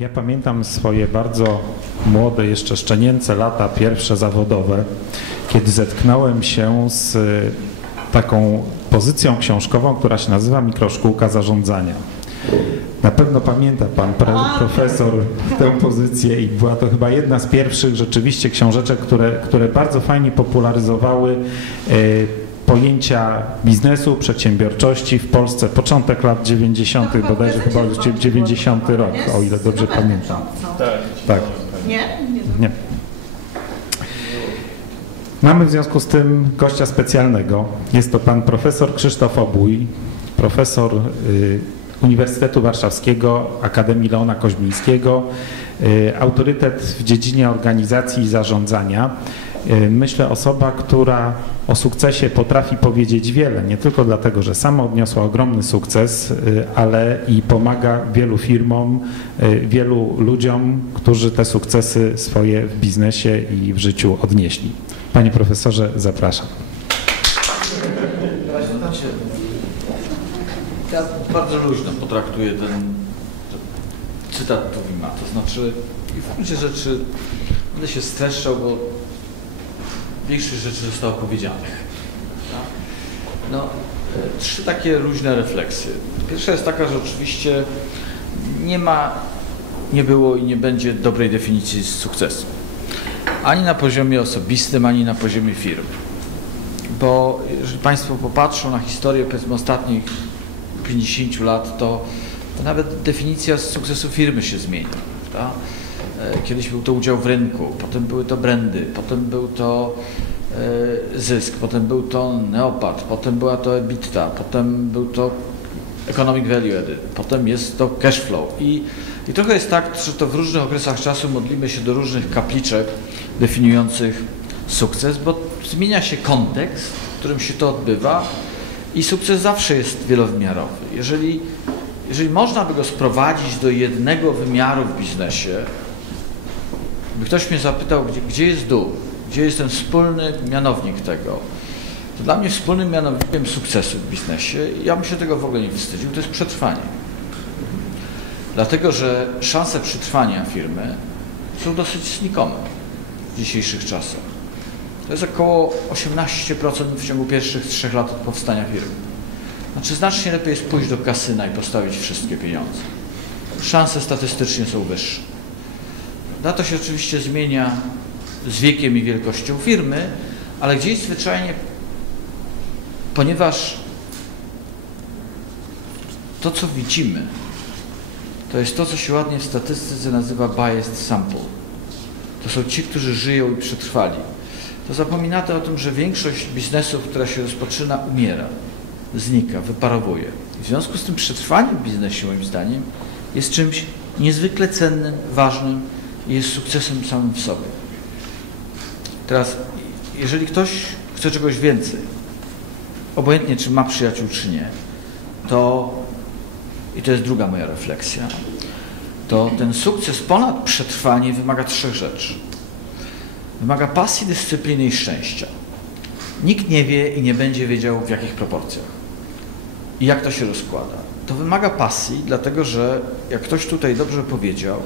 Ja pamiętam swoje bardzo młode, jeszcze szczenięce lata, pierwsze zawodowe, kiedy zetknąłem się z taką pozycją książkową, która się nazywa Mikroszkółka Zarządzania. Na pewno pamięta pan profesor tę pozycję i była to chyba jedna z pierwszych rzeczywiście książeczek, które, które bardzo fajnie popularyzowawały pojęcia biznesu, przedsiębiorczości w Polsce, początek lat 90., bodajże chyba już 90 rok, o ile dobrze pamiętam. Tak. Tak. Nie? Nie. Mamy w związku z tym gościa specjalnego. Jest to pan profesor Krzysztof Obój, profesor y, Uniwersytetu Warszawskiego, Akademii Leona Koźmińskiego, y, autorytet w dziedzinie organizacji i zarządzania. Y, myślę osoba, która o sukcesie potrafi powiedzieć wiele, nie tylko dlatego, że sama odniosła ogromny sukces, y, ale i pomaga wielu firmom, y, wielu ludziom, którzy te sukcesy swoje w biznesie i w życiu odnieśli. Panie profesorze, zapraszam. Ja bardzo luźno potraktuję ten cytat Tuwima, to znaczy w gruncie rzeczy będę się streszczał, bo większość rzeczy zostało powiedzianych. No, e, trzy takie luźne refleksje. Pierwsza jest taka, że oczywiście nie ma, nie było i nie będzie dobrej definicji sukcesu. Ani na poziomie osobistym, ani na poziomie firm. Bo jeżeli Państwo popatrzą na historię powiedzmy ostatnich 50 lat, to, to nawet definicja sukcesu firmy się zmieni. Prawda? E, kiedyś był to udział w rynku, potem były to brandy, potem był to e, zysk, potem był to neopad, potem była to EBITDA, potem był to economic value added, potem jest to cash flow. I, I trochę jest tak, że to w różnych okresach czasu modlimy się do różnych kapliczek definiujących sukces, bo zmienia się kontekst, w którym się to odbywa i sukces zawsze jest wielowymiarowy. Jeżeli, jeżeli można by go sprowadzić do jednego wymiaru w biznesie, ktoś mnie zapytał, gdzie, gdzie jest dół, gdzie jest ten wspólny mianownik tego, to dla mnie wspólnym mianownikiem sukcesu w biznesie, ja bym się tego w ogóle nie wstydził, to jest przetrwanie. Dlatego, że szanse przetrwania firmy są dosyć znikome w dzisiejszych czasach. To jest około 18% w ciągu pierwszych trzech lat od powstania firmy. Znaczy znacznie lepiej jest pójść do kasyna i postawić wszystkie pieniądze. Szanse statystycznie są wyższe. To się oczywiście zmienia z wiekiem i wielkością firmy, ale gdzieś zwyczajnie, ponieważ to, co widzimy, to jest to, co się ładnie w statystyce nazywa biased sample. To są ci, którzy żyją i przetrwali. To zapominacie o tym, że większość biznesów, która się rozpoczyna, umiera, znika, wyparowuje. W związku z tym przetrwanie w biznesie, moim zdaniem, jest czymś niezwykle cennym, ważnym jest sukcesem samym w sobie. Teraz, jeżeli ktoś chce czegoś więcej, obojętnie czy ma przyjaciół, czy nie, to, i to jest druga moja refleksja, to ten sukces ponad przetrwanie wymaga trzech rzeczy. Wymaga pasji, dyscypliny i szczęścia. Nikt nie wie i nie będzie wiedział w jakich proporcjach i jak to się rozkłada. To wymaga pasji, dlatego że, jak ktoś tutaj dobrze powiedział,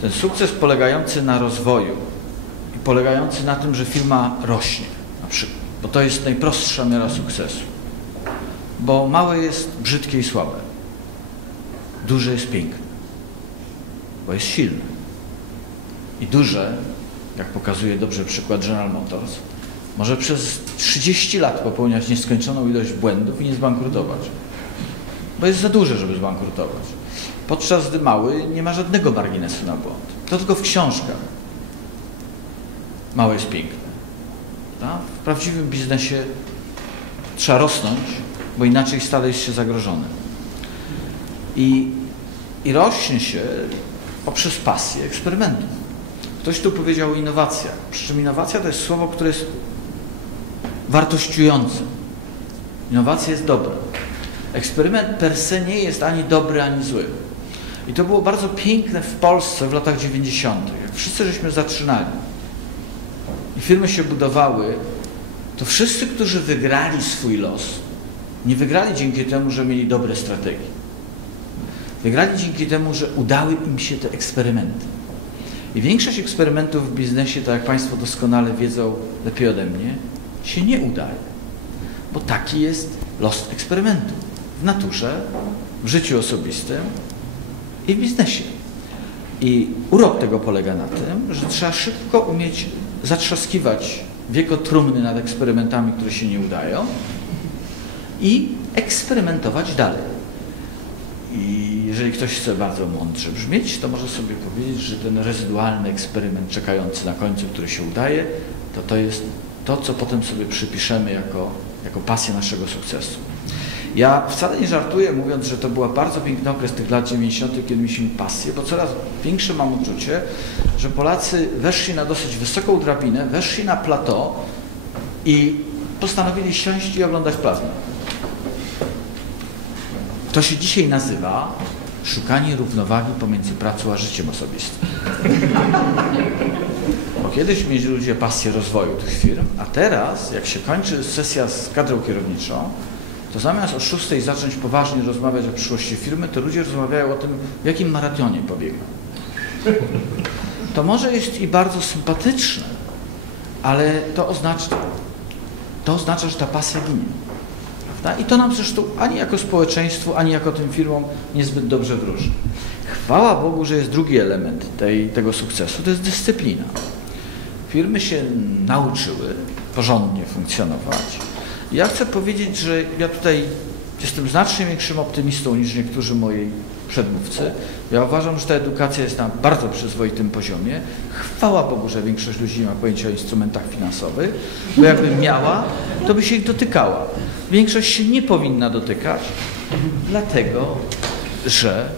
ten sukces polegający na rozwoju i polegający na tym, że firma rośnie, na przykład, bo to jest najprostsza miara sukcesu. Bo małe jest brzydkie i słabe, duże jest piękne, bo jest silne. I duże, jak pokazuje dobrze przykład General Motors, może przez 30 lat popełniać nieskończoną ilość błędów i nie zbankrutować. Bo jest za duże, żeby zbankrutować podczas gdy mały nie ma żadnego marginesu na błąd. To tylko w książkach. Małe jest piękne. W prawdziwym biznesie trzeba rosnąć, bo inaczej stale jest się zagrożony. I, i rośnie się poprzez pasję eksperymentu. Ktoś tu powiedział o innowacjach. Przy czym innowacja to jest słowo, które jest wartościujące. Innowacja jest dobra. Eksperyment per se nie jest ani dobry, ani zły. I to było bardzo piękne w Polsce w latach 90. Jak wszyscy żeśmy zaczynali i firmy się budowały, to wszyscy, którzy wygrali swój los, nie wygrali dzięki temu, że mieli dobre strategie. Wygrali dzięki temu, że udały im się te eksperymenty. I większość eksperymentów w biznesie, tak jak Państwo doskonale wiedzą lepiej ode mnie, się nie udaje. Bo taki jest los eksperymentu w naturze, w życiu osobistym i w biznesie. I urok tego polega na tym, że trzeba szybko umieć zatrzaskiwać wieko trumny nad eksperymentami, które się nie udają i eksperymentować dalej. I jeżeli ktoś chce bardzo mądrze brzmieć, to może sobie powiedzieć, że ten rezydualny eksperyment czekający na końcu, który się udaje, to to jest to, co potem sobie przypiszemy jako, jako pasję naszego sukcesu. Ja wcale nie żartuję, mówiąc, że to była bardzo piękny okres tych lat 90., kiedy mieliśmy pasję, bo coraz większe mam uczucie, że Polacy weszli na dosyć wysoką drabinę, weszli na plateau i postanowili siąść i oglądać plazmę. To się dzisiaj nazywa szukanie równowagi pomiędzy pracą a życiem osobistym. Bo kiedyś mieli ludzie pasję rozwoju tych firm, a teraz, jak się kończy sesja z kadrą kierowniczą, to zamiast o szóstej zacząć poważnie rozmawiać o przyszłości firmy, to ludzie rozmawiają o tym, w jakim maratonie pobiegną. To może jest i bardzo sympatyczne, ale to oznacza, to oznacza, że ta pasja ginie. Prawda? I to nam zresztą ani jako społeczeństwu, ani jako tym firmom niezbyt dobrze wróży. Chwała Bogu, że jest drugi element tej, tego sukcesu, to jest dyscyplina. Firmy się nauczyły porządnie funkcjonować, ja chcę powiedzieć, że ja tutaj jestem znacznie większym optymistą niż niektórzy moi przedmówcy. Ja uważam, że ta edukacja jest na bardzo przyzwoitym poziomie. Chwała Bogu, że większość ludzi nie ma pojęcia o instrumentach finansowych, bo jakby miała, to by się ich dotykała. Większość się nie powinna dotykać, dlatego że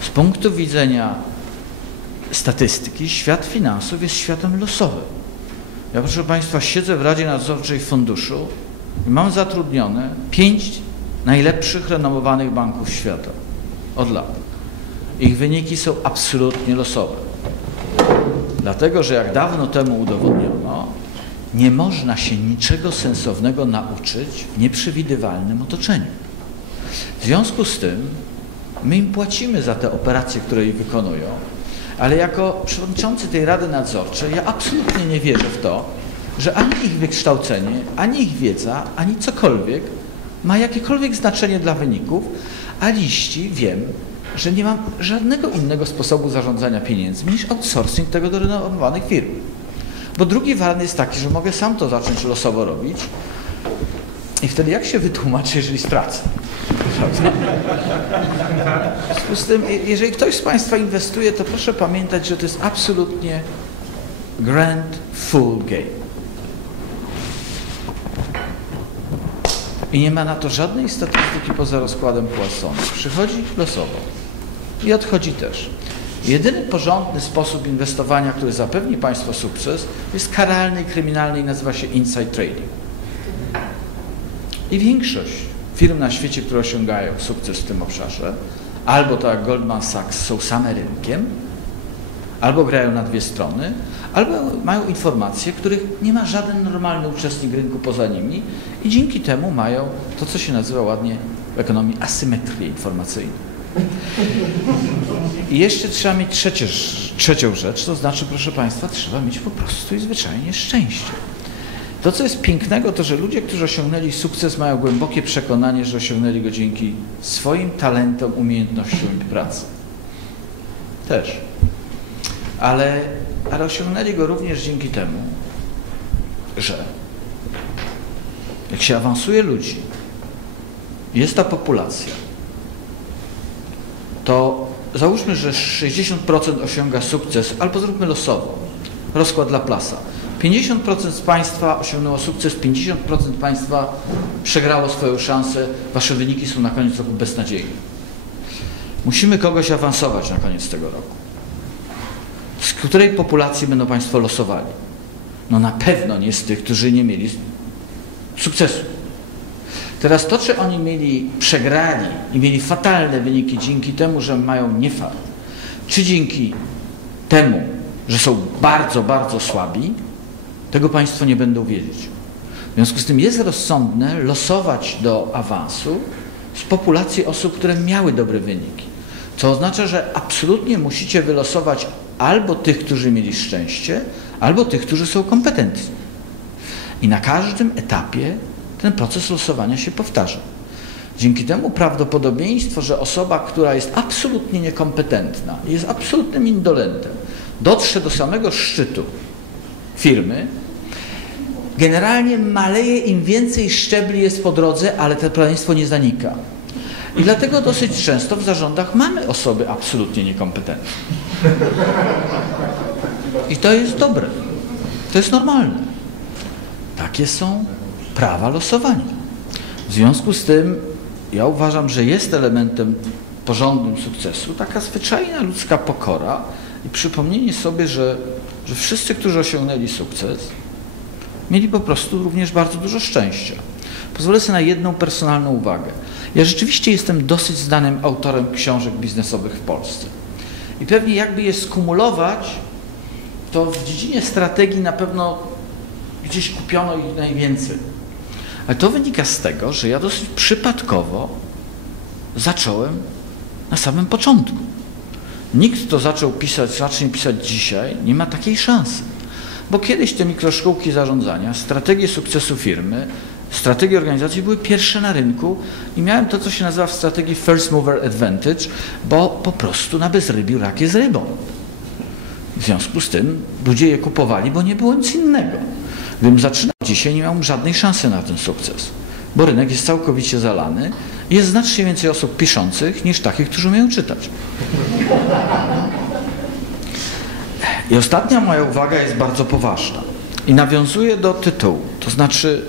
z punktu widzenia statystyki świat finansów jest światem losowym. Ja proszę Państwa, siedzę w Radzie Nadzorczej Funduszu i mam zatrudnione pięć najlepszych renomowanych banków świata od lat. Ich wyniki są absolutnie losowe. Dlatego, że jak dawno temu udowodniono, nie można się niczego sensownego nauczyć w nieprzewidywalnym otoczeniu. W związku z tym my im płacimy za te operacje, które ich wykonują, ale jako przewodniczący tej Rady Nadzorczej ja absolutnie nie wierzę w to, że ani ich wykształcenie, ani ich wiedza, ani cokolwiek ma jakiekolwiek znaczenie dla wyników, a liści wiem, że nie mam żadnego innego sposobu zarządzania pieniędzmi niż outsourcing tego do renomowanych firm. Bo drugi wariant jest taki, że mogę sam to zacząć losowo robić i wtedy jak się wytłumaczy, jeżeli stracę? W związku z tym, jeżeli ktoś z Państwa inwestuje, to proszę pamiętać, że to jest absolutnie grand full game. I nie ma na to żadnej statystyki poza rozkładem płaconym. Przychodzi losowo i odchodzi też. Jedyny porządny sposób inwestowania, który zapewni Państwu sukces, jest karalny i kryminalny i nazywa się inside trading. I większość firm na świecie, które osiągają sukces w tym obszarze, albo tak jak Goldman Sachs są same rynkiem, albo grają na dwie strony, albo mają informacje, których nie ma żaden normalny uczestnik rynku poza nimi i dzięki temu mają to, co się nazywa ładnie w ekonomii asymetrię informacyjną. I jeszcze trzeba mieć trzecie, trzecią rzecz, to znaczy, proszę Państwa, trzeba mieć po prostu i zwyczajnie szczęście. To, co jest pięknego, to że ludzie, którzy osiągnęli sukces, mają głębokie przekonanie, że osiągnęli go dzięki swoim talentom, umiejętnościom i pracy. Też. Ale ale osiągnęli go również dzięki temu, że jak się awansuje ludzi, jest ta populacja, to załóżmy, że 60% osiąga sukces, albo zróbmy losowo, rozkład dla plasa. 50% z Państwa osiągnęło sukces, 50% Państwa przegrało swoją szansę, Wasze wyniki są na koniec roku beznadziejne. Musimy kogoś awansować na koniec tego roku z której populacji będą Państwo losowali? No na pewno nie z tych, którzy nie mieli sukcesu. Teraz to, czy oni mieli, przegrali i mieli fatalne wyniki dzięki temu, że mają niefart, czy dzięki temu, że są bardzo, bardzo słabi, tego Państwo nie będą wiedzieć. W związku z tym jest rozsądne losować do awansu z populacji osób, które miały dobre wyniki. co oznacza, że absolutnie musicie wylosować albo tych, którzy mieli szczęście, albo tych, którzy są kompetentni. I na każdym etapie ten proces losowania się powtarza. Dzięki temu prawdopodobieństwo, że osoba, która jest absolutnie niekompetentna, jest absolutnym indolentem, dotrze do samego szczytu firmy, generalnie maleje im więcej szczebli jest po drodze, ale to prawdopodobieństwo nie zanika. I dlatego dosyć często w zarządach mamy osoby absolutnie niekompetentne. I to jest dobre. To jest normalne. Takie są prawa losowania. W związku z tym ja uważam, że jest elementem porządnym sukcesu taka zwyczajna ludzka pokora i przypomnienie sobie, że, że wszyscy, którzy osiągnęli sukces, mieli po prostu również bardzo dużo szczęścia. Pozwolę sobie na jedną personalną uwagę. Ja rzeczywiście jestem dosyć znanym autorem książek biznesowych w Polsce. I pewnie jakby je skumulować, to w dziedzinie strategii na pewno gdzieś kupiono ich najwięcej. Ale to wynika z tego, że ja dosyć przypadkowo zacząłem na samym początku. Nikt, kto zaczął pisać, zacznie pisać dzisiaj, nie ma takiej szansy. Bo kiedyś te mikroszkółki zarządzania, strategie sukcesu firmy, strategie organizacji były pierwsze na rynku i miałem to, co się nazywa w strategii first mover advantage, bo po prostu na bezrybiu rak jest rybą. W związku z tym ludzie je kupowali, bo nie było nic innego. Gdybym zaczynał dzisiaj, nie miałbym żadnej szansy na ten sukces, bo rynek jest całkowicie zalany i jest znacznie więcej osób piszących niż takich, którzy umieją czytać. I ostatnia moja uwaga jest bardzo poważna i nawiązuje do tytułu. To znaczy,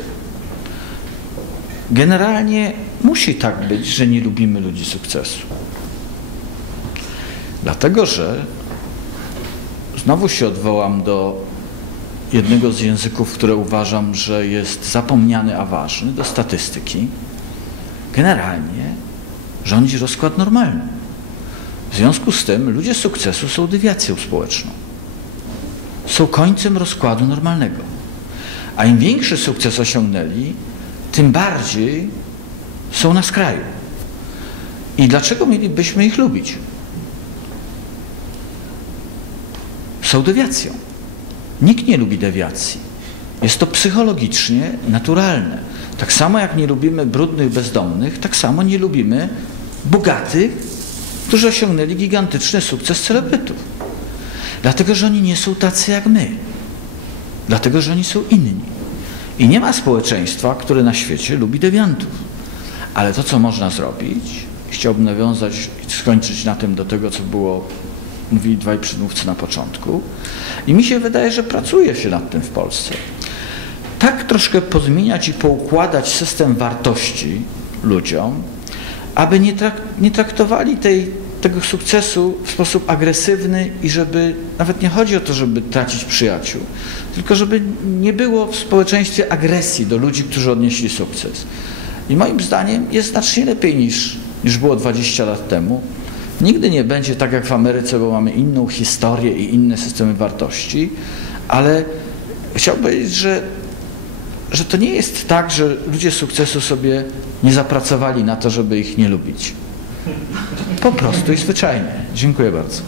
generalnie musi tak być, że nie lubimy ludzi sukcesu. Dlatego, że znowu się odwołam do jednego z języków, które uważam, że jest zapomniany, a ważny, do statystyki. Generalnie rządzi rozkład normalny. W związku z tym ludzie sukcesu są dewiacją społeczną są końcem rozkładu normalnego. A im większy sukces osiągnęli, tym bardziej są na skraju. I dlaczego mielibyśmy ich lubić? Są dewiacją. Nikt nie lubi dewiacji. Jest to psychologicznie naturalne. Tak samo jak nie lubimy brudnych, bezdomnych, tak samo nie lubimy bogatych, którzy osiągnęli gigantyczny sukces celebrytów. Dlatego, że oni nie są tacy jak my. Dlatego, że oni są inni. I nie ma społeczeństwa, które na świecie lubi dewiantów. Ale to, co można zrobić, chciałbym nawiązać i skończyć na tym do tego, co było, mówili dwaj przedmówcy na początku. I mi się wydaje, że pracuje się nad tym w Polsce. Tak troszkę pozmieniać i poukładać system wartości ludziom, aby nie, trak nie traktowali tej tego sukcesu w sposób agresywny i żeby, nawet nie chodzi o to, żeby tracić przyjaciół, tylko żeby nie było w społeczeństwie agresji do ludzi, którzy odnieśli sukces. I moim zdaniem jest znacznie lepiej niż, niż było 20 lat temu. Nigdy nie będzie tak jak w Ameryce, bo mamy inną historię i inne systemy wartości, ale chciałbym powiedzieć, że, że to nie jest tak, że ludzie sukcesu sobie nie zapracowali na to, żeby ich nie lubić. Po prostu i zwyczajnie. Dziękuję bardzo.